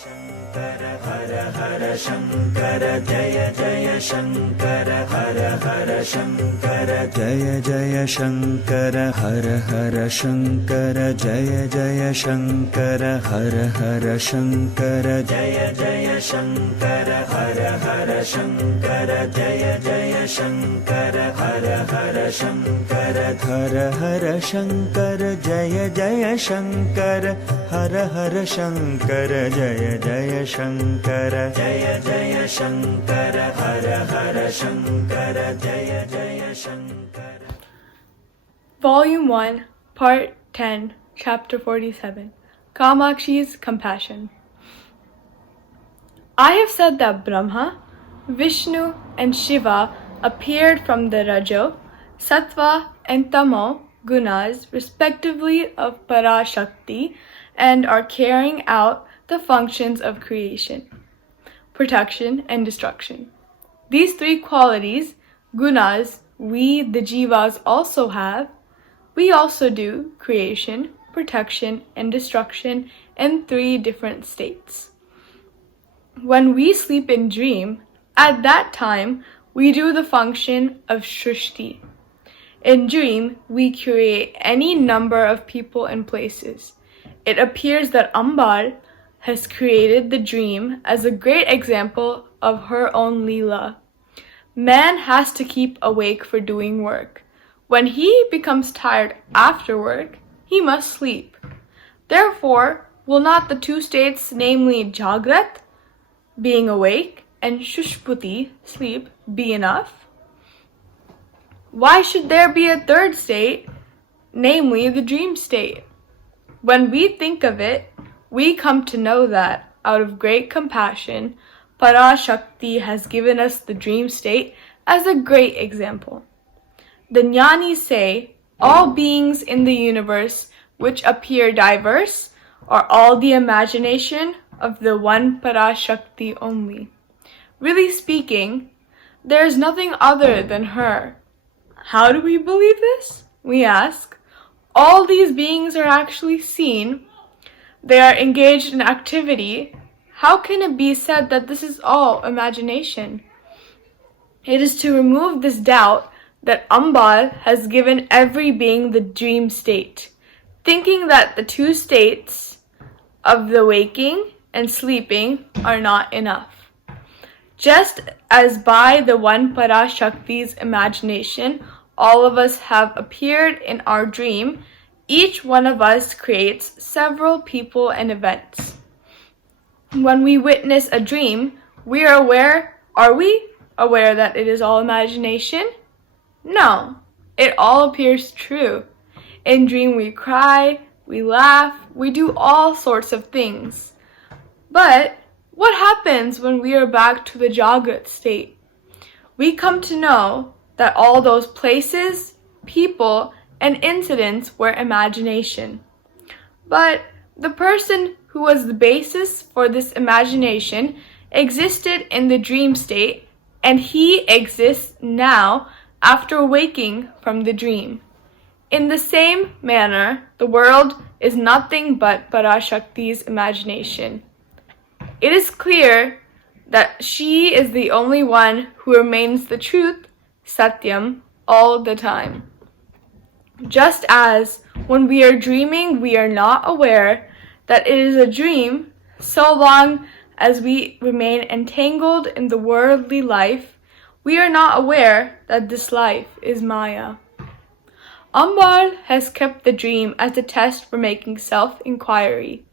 Shankara Hara Hara Shankara Jaya Jaya Shankara Hara Hara Shankara Jaya Jaya Shankara Hara Hara Shankara Jaya Jaya Shankara Hara Hara Shankara Jaya Jaya Shankara Hara Hara Shankara Jaya Jaya Shankara Hara Hara Shankara Hara Hara Shankara Jaya Jaya Shankara Hara Hara Shankara Jaya Jaya Shankara Jaya Jaya Shankara Hara Hara Shankara Jaya Jaya Shankara. Volume 1, Part 10, Chapter 47, Kamakshi's Compassion. I have said that Brahma, Vishnu and Shiva appeared from the Rajo, Sattva and Tamo gunas respectively of Parashakti and are carrying out the functions of creation, protection and destruction. These three qualities, gunas, we the jivas also have. We also do creation, protection and destruction in three different states. When we sleep and dream, at that time we do the function of shrishti. In dream, we create any number of people and places. It appears that Ambal has created the dream as a great example of her own Leela. Man has to keep awake for doing work. When he becomes tired after work, he must sleep. Therefore, will not the two states, namely Jagrat, being awake, and Shushputi, sleep, be enough? Why should there be a third state, namely the dream state? When we think of it, we come to know that, out of great compassion, Parashakti has given us the dream state as a great example. The Jnanis say, all beings in the universe which appear diverse are all the imagination of the one Parashakti only. Really speaking, there is nothing other than her. How do we believe this? We ask. All these beings are actually seen. They are engaged in activity. How can it be said that this is all imagination? It is to remove this doubt that Ambal has given every being the dream state, thinking that the two states of the waking and sleeping are not enough. Just as by the one Parashakti's imagination, all of us have appeared in our dream, each one of us creates several people and events. When we witness a dream, are we aware that it is all imagination? No, it all appears true. In dream we cry, we laugh, we do all sorts of things. But what happens when we are back to the Jagrat state? We come to know that all those places, people, and incidents were imagination. But the person who was the basis for this imagination existed in the dream state, and he exists now after waking from the dream. In the same manner, the world is nothing but Parashakti's imagination. It is clear that she is the only one who remains the truth, Satyam, all the time. Just as when we are dreaming we are not aware that it is a dream, so long as we remain entangled in the worldly life, we are not aware that this life is Maya. Ambal has kept the dream as a test for making self-inquiry.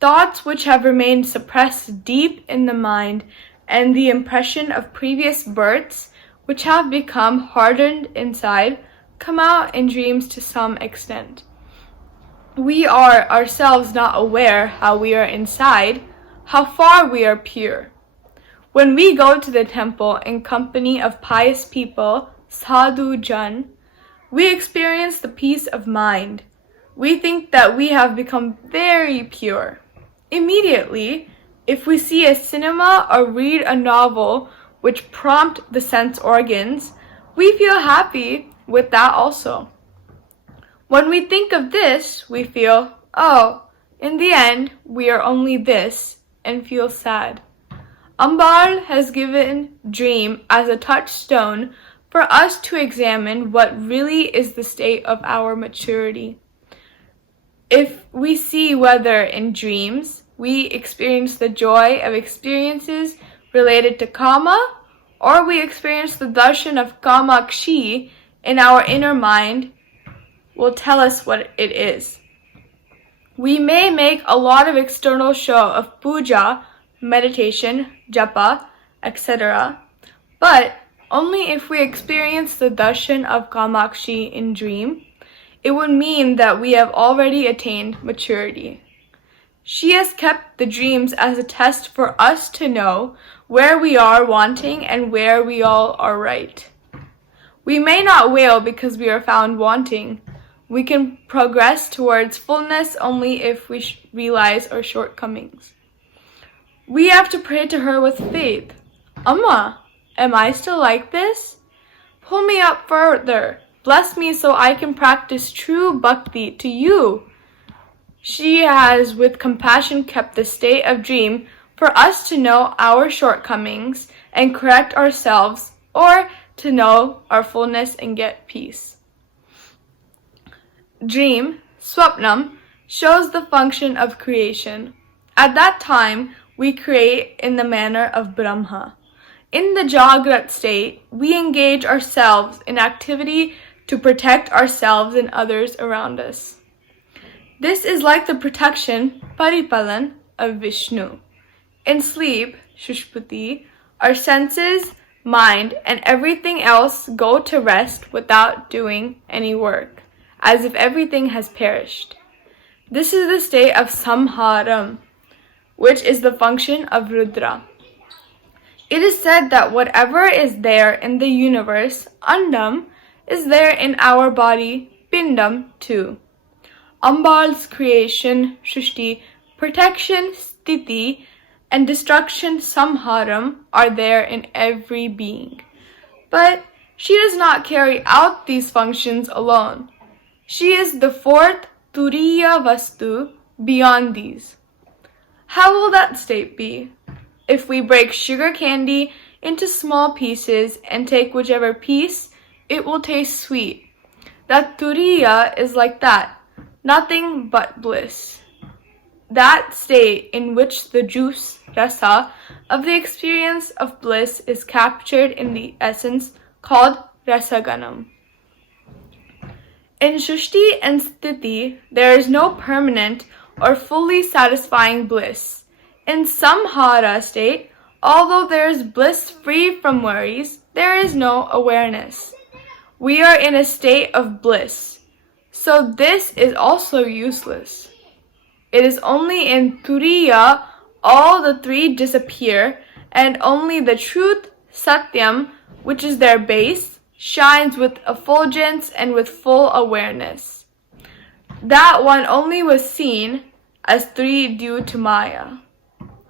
Thoughts which have remained suppressed deep in the mind and the impression of previous births which have become hardened inside come out in dreams to some extent. We are ourselves not aware how we are inside, how far we are pure. When we go to the temple in company of pious people, sadhu jan, we experience the peace of mind. We think that we have become very pure. Immediately, if we see a cinema or read a novel which prompt the sense organs, we feel happy with that also. When we think of this, we feel, oh, in the end, we are only this, and feel sad. Ambal has given dream as a touchstone for us to examine what really is the state of our maturity. If we see whether in dreams we experience the joy of experiences related to Kama, or we experience the darshan of Kamakshi in our inner mind, will tell us what it is. We may make a lot of external show of puja, meditation, japa, etc., but only if we experience the darshan of Kamakshi in dream, it would mean that we have already attained maturity. She has kept the dreams as a test for us to know where we are wanting and where we all are right. We may not wail because we are found wanting. We can progress towards fullness only if we realize our shortcomings. We have to pray to her with faith. Amma, am I still like this? Pull me up further. Bless me so I can practice true bhakti to you. She has with compassion kept the state of dream for us to know our shortcomings and correct ourselves, or to know our fullness and get peace. Dream, swapnam, shows the function of creation. At that time, we create in the manner of Brahma. In the Jagrat state, we engage ourselves in activity to protect ourselves and others around us. This is like the protection, paripalan, of Vishnu. In sleep, Shushpati, our senses, mind, and everything else go to rest without doing any work, as if everything has perished. This is the state of samharam, which is the function of Rudra. It is said that whatever is there in the universe, Andam, is there in our body, Pindam, too. Ambal's creation, Shrishti, protection, Sthiti, and destruction, Samharam, are there in every being. But she does not carry out these functions alone. She is the fourth Turiya Vastu beyond these. How will that state be? If we break sugar candy into small pieces and take whichever piece, it will taste sweet. That Turiya is like that, nothing but bliss. That state in which the juice, rasa, of the experience of bliss is captured in the essence called rasaganam. In Shushti and Sthiti, there is no permanent or fully satisfying bliss. In Samhara state, although there is bliss free from worries, there is no awareness. We are in a state of bliss, so this is also useless. It is only in Turiya all the three disappear, and only the truth, Satyam, which is their base, shines with effulgence and with full awareness. That one only was seen as three due to Maya.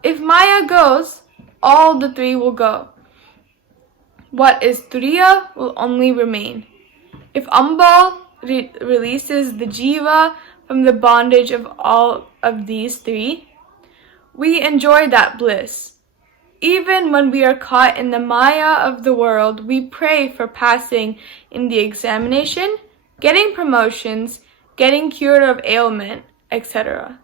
If Maya goes, all the three will go. What is Turiya will only remain. If Ambal releases the Jiva from the bondage of all of these three, we enjoy that bliss. Even when we are caught in the Maya of the world, we pray for passing in the examination, getting promotions, getting cured of ailment, etc.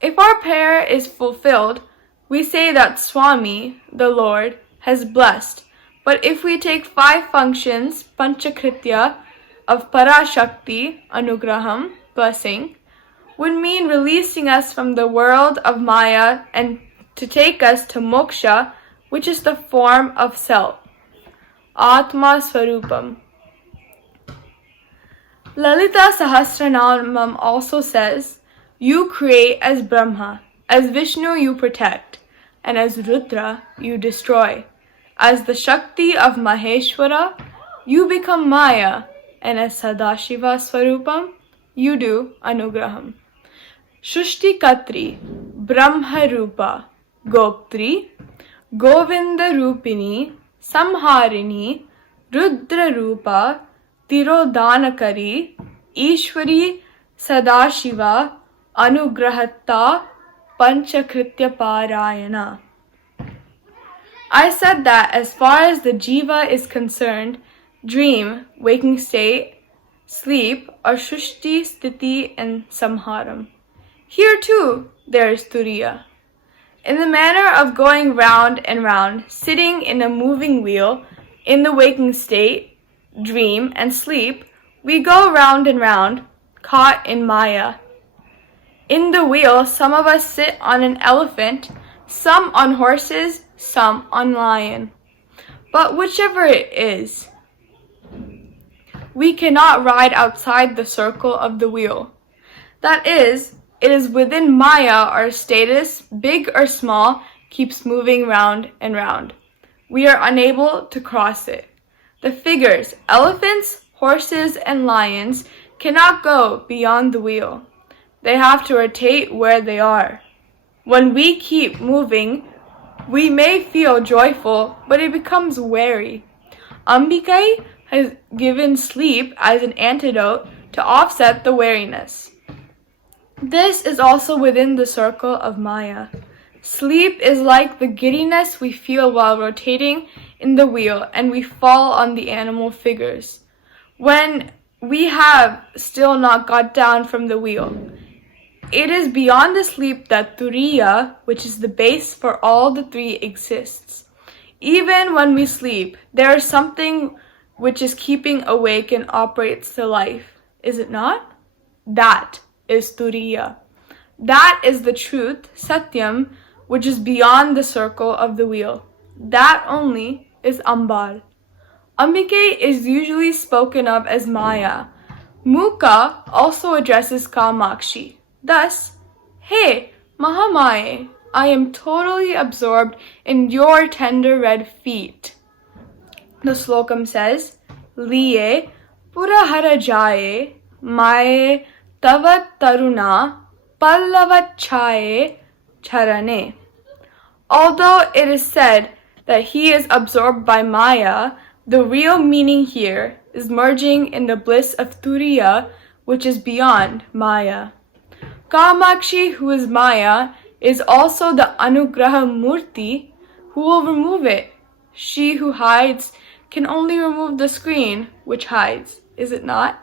If our prayer is fulfilled, we say that Swami, the Lord, has blessed. But if we take 5 functions, Panchakritya, of Parashakti, Anugraham, blessing, would mean releasing us from the world of Maya and to take us to Moksha, which is the form of self, Atma Swarupam. Lalita Sahasranamam also says, you create as Brahma, as Vishnu you protect, and as Rudra you destroy. As the Shakti of Maheshwara, you become Maya, and as Sadashiva Swarupam, you do Anugraham. Shushti Katri, Brahma Rupa, Goptri, Govinda Rupini, Samharini, Rudra Rupa, Tirodhanakari, Ishwari, Sadashiva, Anugrahatta, panchakritya parayana. I said that as far as the jiva is concerned, dream, waking state, sleep are shushti, sthiti, and samharam. Here too there is turiya. In the manner of going round and round, sitting in a moving wheel, in the waking state, dream, and sleep, we go round and round, caught in Maya. In the wheel, some of us sit on an elephant, some on horses, some on lion. But whichever it is, we cannot ride outside the circle of the wheel. That is, it is within Maya our status, big or small, keeps moving round and round. We are unable to cross it. The figures, elephants, horses, and lions, cannot go beyond the wheel. They have to rotate where they are. When we keep moving, we may feel joyful, but it becomes weary. Ambikai has given sleep as an antidote to offset the weariness. This is also within the circle of Maya. Sleep is like the giddiness we feel while rotating in the wheel and we fall on the animal figures. When we have still not got down from the wheel. It is beyond the sleep that turiya, which is the base for all the three, exists. Even when we sleep, there is something which is keeping awake and operates the life. Is it not? That is turiya. That is the truth, satyam, which is beyond the circle of the wheel. That only is Ambal. Ambike is usually spoken of as Maya. Mukha also addresses Kamakshi. Thus, hey, Mahamaye, I am totally absorbed in your tender red feet. The slokam says, Liye purahara jaye, maye tavat taruna, pallavat chaye charane. Although it is said that he is absorbed by Maya, the real meaning here is merging in the bliss of Turiya, which is beyond Maya. Kamakshi, who is Maya, is also the Anugraha Murti, who will remove it. She who hides can only remove the screen which hides, is it not?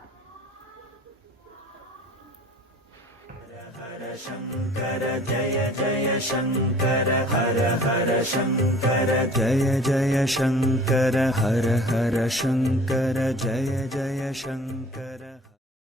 Shankara Jaya Jaya Shankara Hara Hara Shankara Jaya Jaya Shankara Hara Hara Shankara Jaya Jaya Shankara